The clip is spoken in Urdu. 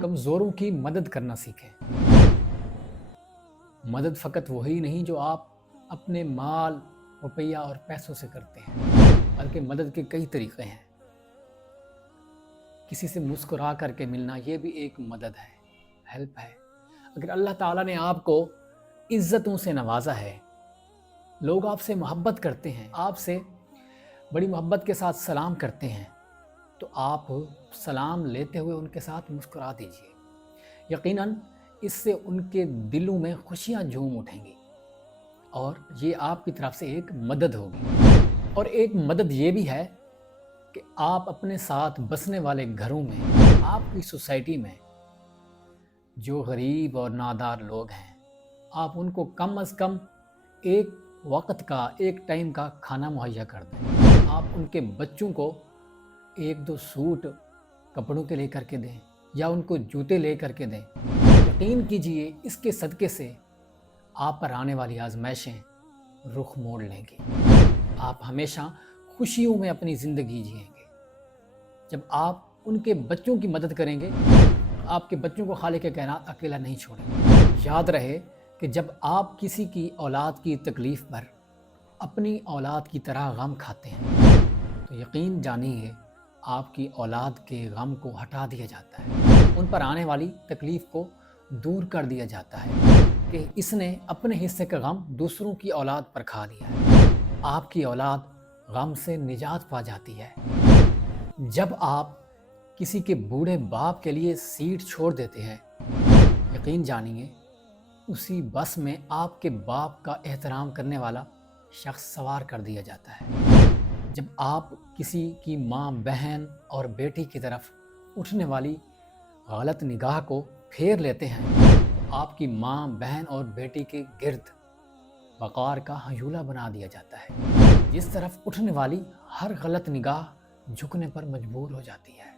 کمزوروں کی مدد کرنا سیکھیں۔ مدد فقط وہی نہیں جو آپ اپنے مال، روپیہ اور پیسوں سے کرتے ہیں، بلکہ مدد کے کئی طریقے ہیں۔ کسی سے مسکرا کر کے ملنا یہ بھی ایک مدد ہے، ہیلپ ہے۔ اگر اللہ تعالیٰ نے آپ کو عزتوں سے نوازا ہے، لوگ آپ سے محبت کرتے ہیں، آپ سے بڑی محبت کے ساتھ سلام کرتے ہیں، تو آپ سلام لیتے ہوئے ان کے ساتھ مسکرا دیجئے۔ یقیناً اس سے ان کے دلوں میں خوشیاں جھوم اٹھیں گی اور یہ آپ کی طرف سے ایک مدد ہوگی۔ اور ایک مدد یہ بھی ہے کہ آپ اپنے ساتھ بسنے والے گھروں میں، آپ کی سوسائٹی میں جو غریب اور نادار لوگ ہیں، آپ ان کو کم از کم ایک وقت کا، ایک ٹائم کا کھانا مہیا کر دیں۔ آپ ان کے بچوں کو ایک دو سوٹ کپڑوں کے لے کر کے دیں یا ان کو جوتے لے کر کے دیں۔ یقین کیجئے اس کے صدقے سے آپ پر آنے والی آزمائشیں رخ موڑ لیں گی۔ آپ ہمیشہ خوشیوں میں اپنی زندگی جئیں گے۔ جب آپ ان کے بچوں کی مدد کریں گے، آپ کے بچوں کو خالق کائنات اکیلا نہیں چھوڑیں گے۔ یاد رہے کہ جب آپ کسی کی اولاد کی تکلیف پر اپنی اولاد کی طرح غم کھاتے ہیں تو یقین جانیے آپ کی اولاد کے غم کو ہٹا دیا جاتا ہے، ان پر آنے والی تکلیف کو دور کر دیا جاتا ہے کہ اس نے اپنے حصے کا غم دوسروں کی اولاد پر کھا لیا ہے۔ آپ کی اولاد غم سے نجات پا جاتی ہے۔ جب آپ کسی کے بوڑھے باپ کے لیے سیٹ چھوڑ دیتے ہیں، یقین جانیے اسی بس میں آپ کے باپ کا احترام کرنے والا شخص سوار کر دیا جاتا ہے۔ جب آپ کسی کی ماں، بہن اور بیٹی کی طرف اٹھنے والی غلط نگاہ کو پھیر لیتے ہیں تو آپ کی ماں، بہن اور بیٹی کے گرد وقار کا ہیولہ بنا دیا جاتا ہے، جس طرف اٹھنے والی ہر غلط نگاہ جھکنے پر مجبور ہو جاتی ہے۔